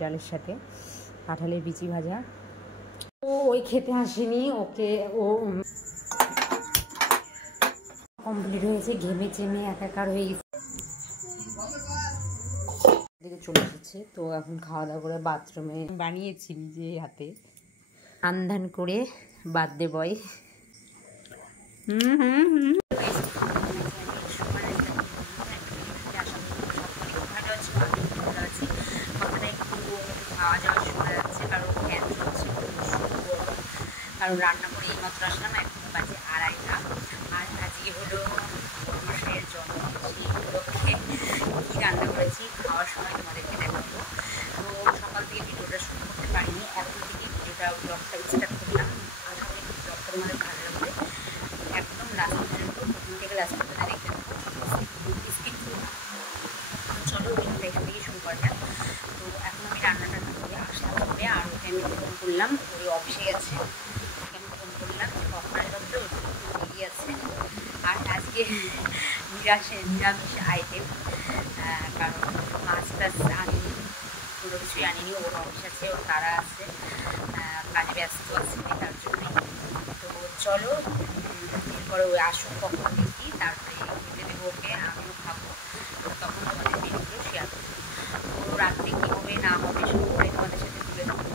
ডালের সাথে কাঁঠালের বিচি ভাজা। ও ওই খেতে আসেনি, ওকে ও কমপ্লিট হয়েছে, ঘেমে চেমে একাকার হয়ে গেছে, দিকে চলে এসেছে। তো এখন খাওয়া দাওয়া করে বাথরুমে বানিয়েছি নিজে হাতে, আন্ধান করে বার্থডে বয়। খাওয়া যাওয়ার সময় যাচ্ছে, কারণ ফ্যান চলছে, কারণ রান্না করে এইমাত্র আসলাম, এখন বাজে 2:30টা। আর আজকে হলো মশাইয়ের জন্মদিন, সেই উপলক্ষে কী রান্না করেছি খাওয়ার সময় তোমাদেরকে দেখাবো। তো সকাল থেকে ভিডিওটা শুরু করতে পারিনি, এখন থেকে ভিডিওটা ব্লগটা স্টার্ট করলাম। আশা করি ব্লগটা তোমাদের ভালো লাগবে, একদম লাস্ট পর্যন্ত, প্রথম থেকে লাস্ট পর্যন্ত দেখতে থাকবো, স্কিপ করবো। চলো ভিডিওটা এখান থেকেই শুরু করা যাক। তো এখন আমি রান্নাটা করে আসলাম হবে, আর ওকে আমি ফোন করলাম, ওই অফিসে গেছে, ওকে আমি ফোন করলাম যে কখন আসলাম, তো দেরি আছে। আর আজকে নিরামিষ আইটেম, কারণ মাছ টাছ আনিনি, কোনো কিছুই আনিনি, ওর অফিস আছে, ওর তারা আছে, কাজে ব্যস্ত আছে, তার জন্যই। তো চলো এরপরে ওই আসুক কখন দেখি, তারপরে খেতে দেবো ওকে, আমিও খাবো, তখন তোমাদের ভিডিওগুলো শেয়ার করবো। তো রাত্রে কী হবে না হবে সবটাই তোমাদের সাথে তুলে ধরবো,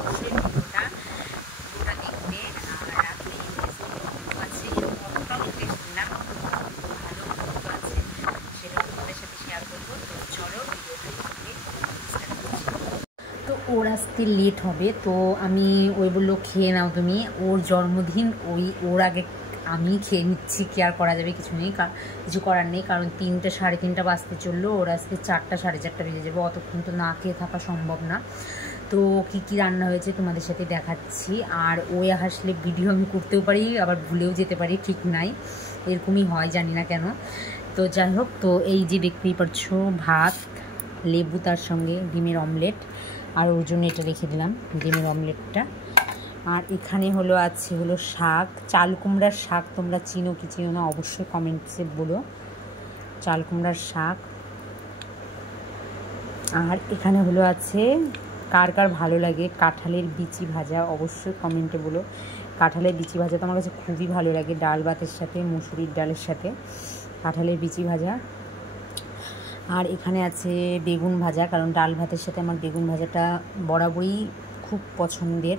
অবশ্যই ভিডিওটা পুরোটা দেখবে। আর রাত্রে ইন্টারেস্টিং আছে, অতটাও ইন্টারেস্টিং না, ভালো ভিডিও আছে, সেটাও তোমাদের সাথে শেয়ার করবো। তো চলো ভিডিওটা স্টার্ট করছি। তো ওর আসতে লেট হবে, তো আমি ওই বললো খেয়ে নাও তুমি, ওর জন্মদিন, ওর আগে আমি খেয়ে নিচ্ছি, কি আর করা যাবে, কিছু নেই, কিছু করার নেই, কারণ 3টে 3:30 বাজতে চললো, ওর আসতে 4টা 4:30 বেজে যাবে, অতক্ষণ তো না খেয়ে থাকা সম্ভব না। তো কী কী রান্না হয়েছে তোমাদের সাথে দেখাচ্ছি। আর ওই হাসলে ভিডিও আমি করতেও পারি, আবার ভুলেও যেতে পারি, ঠিক নাই, এরকমই হয়, জানি না কেন। তো যাই হোক, তো এই যে দেখতেই পাচ্ছো ভাত, লেবু, তার সঙ্গে ডিমের অমলেট, আর ওর জন্য এটা রেখে দিলাম ডিমের অমলেটটা। আর এখানে আছে শাক, চাল কুমড়ার শাক, তোমরা চিনো কি চিনো না অবশ্যই কমেন্টসে বলো, চাল কুমড়ার শাক। আর এখানে আছে কার কার ভালো লাগে কাঁঠালের বিচি ভাজা, অবশ্যই কমেন্টে বলো। কাঁঠালের বিচি ভাজা তো আমার কাছে খুবই ভালো লাগে, ডাল ভাতের সাথে, মুসুরির ডালের সাথে কাঁঠালের বিচি ভাজা। আর এখানে আছে বেগুন ভাজা, কারণ ডাল ভাতের সাথে আমার বেগুন ভাজাটা বরাবরই খুব পছন্দের,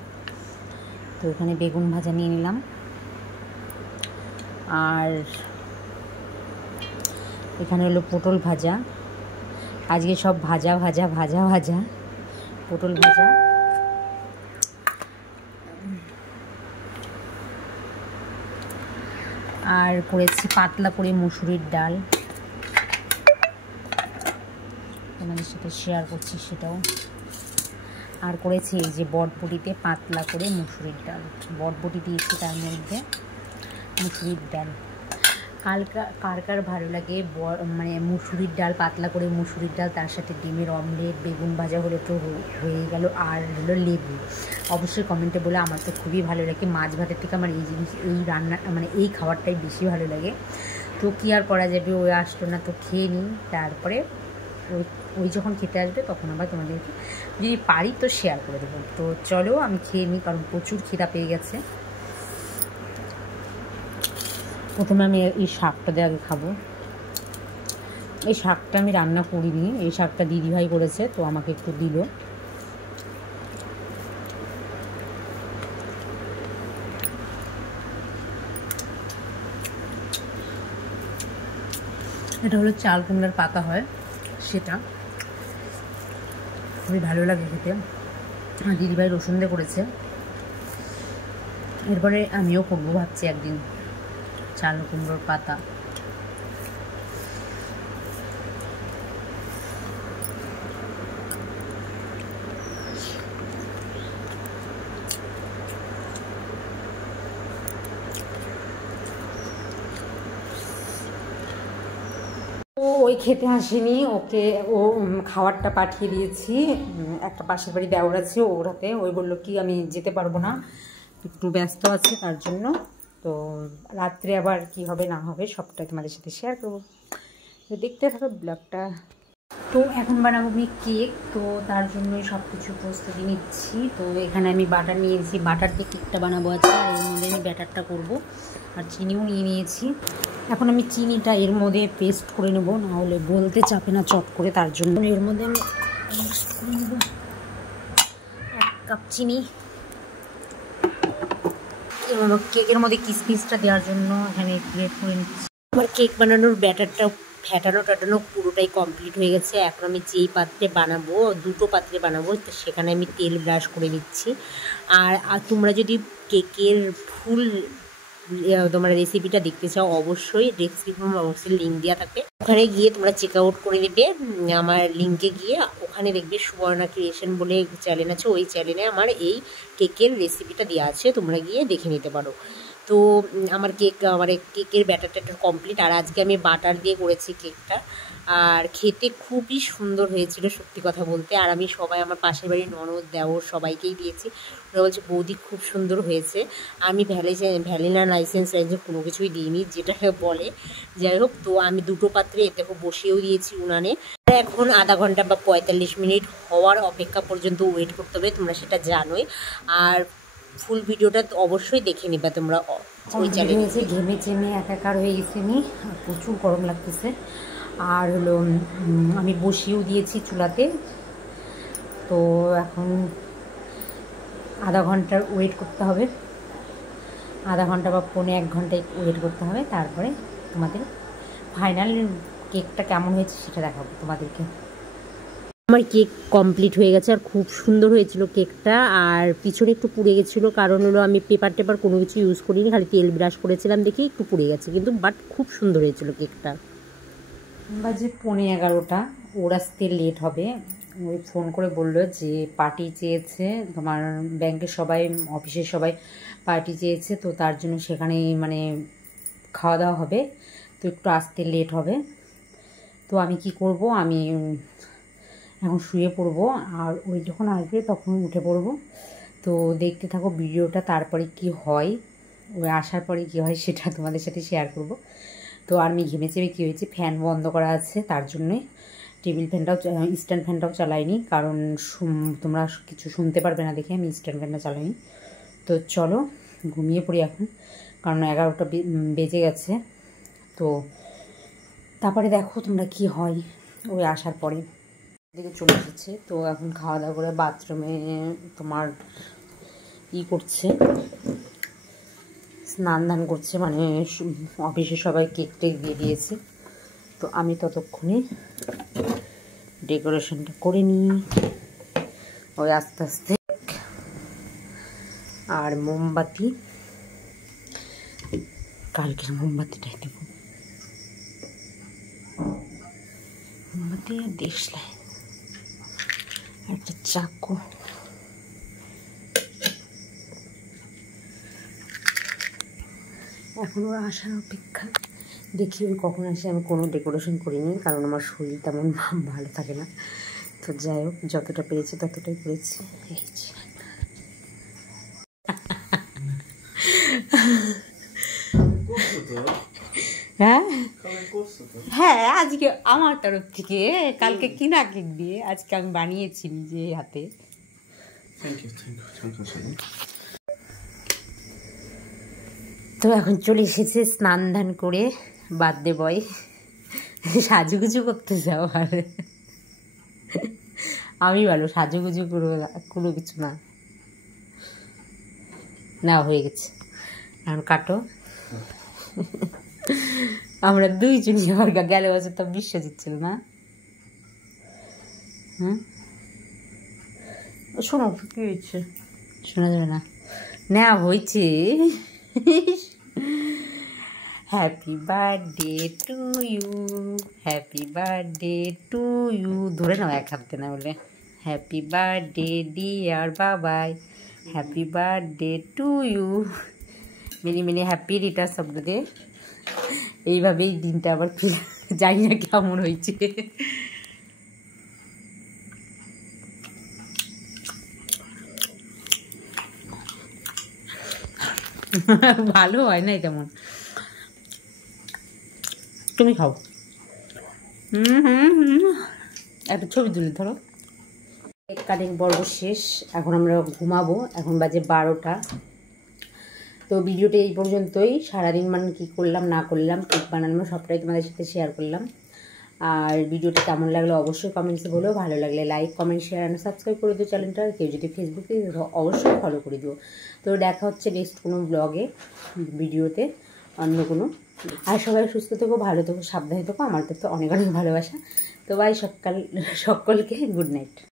তো এখানে বেগুন ভাজা নিয়ে নিলাম। আর এখানে পটল ভাজা, আজকে সব ভাজা ভাজা ভাজা ভাজা, পটল ভাজা। আর করেছি পাতলা করে মুসুরির ডাল, তোমাদের সাথে শেয়ার করছি সেটাও। আর করেছি এই যে বটবটিতে পাতলা করে মুসুরির ডাল, বটবটি দিয়েছি তার মধ্যে, মুসুরির ডাল। কার কার ভালো লাগে মানে মুসুরির ডাল, পাতলা করে মুসুরির ডাল, তার সাথে ডিমের অমলেট, বেগুন ভাজা হলে তো হয়ে গেল, আর লেবু, অবশ্যই কমেন্টে বলে। আমার তো খুবই ভালো লাগে, মাছ ভাতের থেকে আমার এই রান্না মানে এই খাবারটাই বেশি ভালো লাগে। তো কী আর করা যাবে, ওই আসলো না, তো খেয়ে নিই, তারপরে ওই যখন খেতে আসবে তখন আবার তোমাদেরকে যদি পারি তো শেয়ার করে দেবো। তো চলো আমি খেয়ে নিই, কারণ প্রচুর খিদা পেয়ে গেছে। প্রথমে আমি এই শাকটা দিয়ে আগে খাবো। এই শাকটা আমি রান্না করিনি, এই শাকটা দিদিভাই করেছে, তো আমাকে একটু দিল। এটা চাল কুমড়ার পাতা হয়, সেটা খুবই ভালো লাগে খেতে, দিদিভাই রসুন দিয়ে করেছে। এরপরে আমিও করবো ভাবছি একদিন চাল কুমড়োর পাতা। ওই খেতে আসেনি, ওকে খাবারটা পাঠিয়ে দিয়েছি, একটা পাশের বাড়ি দেওয়ার আছে ওর হাতে, ওই বললো কি আমি যেতে পারবো না, একটু ব্যস্ত আছে তার জন্য। তো রাত্রে আবার কি হবে না হবে সবটাই তোমাদের সাথে শেয়ার করবো, তো দেখতে থাকো ব্লগটা। তো এখন বানাবো আমি কেক, তো তার জন্যই সব কিছু প্রস্তুতি নিচ্ছি। তো এখানে আমি বাটার নিয়েছি, বাটার দিয়ে কেকটা বানাবো আছে, আর এর মধ্যে আমি ব্যাটারটা করবো, আর চিনিও নিয়ে নিয়েছি। এখন আমি চিনিটা এর মধ্যে পেস্ট করে নেবো, নাহলে গলতে চাপে না চট করে, তার জন্য এর মধ্যে আমি নেবো 1 কাপ চিনি। কেকের মধ্যে কিসমিসটা দেওয়ার জন্য এখানে গ্রেট করে নিচ্ছি। আমার কেক বানানোর ব্যাটারটা ফ্যাটানো পুরোটাই কমপ্লিট হয়ে গেছে। এখন আমি যেই পাত্রে বানাবো, 2টো পাত্রে বানাবো, তো সেখানে আমি তেল ব্রাশ করে নিচ্ছি। আর তোমরা যদি কেকের ফুল তোমরা রেসিপিটা দেখতে চাও, অবশ্যই ডেসক্রিপশন বক্সের লিঙ্ক দেওয়া থাকবে, ওখানে গিয়ে তোমরা চেক আউট করে নেবে। আমার লিঙ্কে গিয়ে ওখানে দেখবে সুবর্ণা ক্রিয়েশন বলে চ্যানেল আছে, ওই চ্যানেলে আমার এই কেকের রেসিপিটা দেওয়া আছে, তোমরা গিয়ে দেখে নিতে পারো। তো আমার কেকের ব্যাটারটা কমপ্লিট, আর আজকে আমি বাটার দিয়ে করেছি কেকটা, আর খেতে খুবই সুন্দর হয়েছিল সত্যি কথা বলতে। আর আমি সবাই, আমার পাশের বাড়ির ননদ, দেওর সবাইকেই দিয়েছি। ওরা বলছে বৌদি খুব সুন্দর হয়েছে। আমি ভ্যানিলা লাইসেন্স কোনো কিছুই দিইনি, যেটা বলে। যাই হোক, তো আমি 2টো পাত্রে দেখো বসিয়েও দিয়েছি উনানে। এখন আধা ঘন্টা বা 45 মিনিট হওয়ার অপেক্ষা পর্যন্ত ওয়েট করতে হবে, তোমরা সেটা জানোই। আর ফুল ভিডিওটা অবশ্যই দেখে নিবা তোমরা ওই চ্যানেলে। ঘেমে চেমে একাকার হয়ে গেছে আমি, আর প্রচুর গরম লাগতেছে। আর হলো আমি বসিয়েও দিয়েছি চুলাতে। তো এখন আধা ঘন্টার ওয়েট করতে হবে, আধা ঘন্টা বা 1 ঘন্টায় ওয়েট করতে হবে, তারপরে তোমাদের ফাইনাল কেকটা কেমন হয়েছে সেটা দেখাবো তোমাদেরকে। আমার কেক কমপ্লিট হয়ে গেছে, আর খুব সুন্দর হয়েছিল কেকটা। আর পিছনে একটু পুড়ে গেছিলো, কারণ হলো আমি পেপার কোনো কিছু ইউজ করিনি, খালি তেল ব্রাশ করেছিলাম দেখি একটু পুড়ে গেছে, কিন্তু বাট খুব সুন্দর হয়েছিল কেকটা। বাজে 11:15, ওর আসতে লেট হবে। ওই ফোন করে বললো যে পার্টি চেয়েছে, তোমার ব্যাংকের সবাই, অফিসের সবাই পার্টি চেয়েছে, তো তার জন্য সেখানে মানে খাওয়া দাওয়া হবে, তো একটু আসতে লেট হবে। তো আমি কি করব, আমি এখন শুয়ে পড়বো, আর ওই যখন আসবে তখন উঠে পড়বো। তো দেখতে থাকো ভিডিওটা, তারপরে কি হয়, ওই আসার পরে কি হয় সেটা তোমাদের সাথে শেয়ার করব। তো আর আমি ঘেমে চেমে কী হয়েছে, ফ্যান বন্ধ করা আছে, তার জন্যই টেবিল ফ্যানটাও, স্ট্যান্ড ফ্যানটাও চালাইনি, কারণ তোমরা কিছু শুনতে পারবে না দেখে আমি স্ট্যান্ড ফ্যানটা চালাইনি। তো চলো ঘুমিয়ে পড়ি এখন, কারণ 11টা বেজে গেছে। তো তারপরে দেখো তোমরা কি হয় ওই আসার পরে। দিকে চলে এসেছে, তো এখন খাওয়া দাওয়া করে বাথরুমে তোমার করছে, স্নান দান করছে, মানে অফিসে সবাই কেক টেক দিয়ে দিয়েছে। তো আমি ততক্ষণে ডেকোরেশনটা করে নিই, ওই আস্তে আস্তে। আর মোমবাতি, কালকের মোমবাতিটাই দেব, মোমবাতি আর দেশলাই, একটা চাকু। এখন ওরা আসার অপেক্ষা, দেখি ওই কখন আসে। আমি কোনো ডেকোরেশন করিনি, কারণ আমার শরীর তেমন ভালো থাকে না। তো যাই হোক, যতটা পেরেছি ততটাই করেছি। হ্যাঁ হ্যাঁ, আজকে আমার তরফ থেকে, কালকে কিনা কেক দিয়ে, আজকে আমি বানিয়েছি নিজে হাতে। তো এখন চলে এসেছে স্নান ধান করে বার্থডে বয়, সাজুগুজু করতে যাও। আর আমি ভালো সাজুগুজু করবো কোনো কিছু না, না হয়ে গেছে। এখন কাটো। আমরা দুইজনই আবার গেল বছর তো বিশ্বজিৎ ছিল না। শোনো কি হয়েছে, শোনা যাবে না, নেওয়া হয়েছে। Happy birthday to you, happy birthday to you, ধরে নাও এক হাতে না বলে। Happy birthday dear Babai, happy birthday to you, many many happy returns of the day. এইভাবেই দিনটা আবার জানি না কেমন হয়েছে। ভালো হয় নাই তেমন, তুমি খাও। একটা ছবি তুলে ধরো। কেক কাটিং পর্ব শেষ, এখন আমরা ঘুমাবো। এখন বাজে 12টা। তো ভিডিওটা এই পর্যন্তই। সারাদিন মানে কী করলাম না করলাম, কেক বানানো সবটাই তোমাদের সাথে শেয়ার করলাম। আর ভিডিওটা কেমন লাগলো অবশ্যই কমেন্টসে বলো। ভালো লাগলে লাইক, কমেন্ট, শেয়ার আর সাবস্ক্রাইব করে দিও চ্যানেলটা। আর কেউ যদি ফেসবুকে অবশ্যই ফলো করে দিও। তো দেখা হচ্ছে নেক্সট কোনো ব্লগে, ভিডিওতে, অন্য কোনো। আর সবাই সুস্থ থেকো, ভালো থেকো, সাবধানে থেকো। আমার তো অনেক অনেক ভালোবাসা। তো বাই সকলকে গুড নাইট।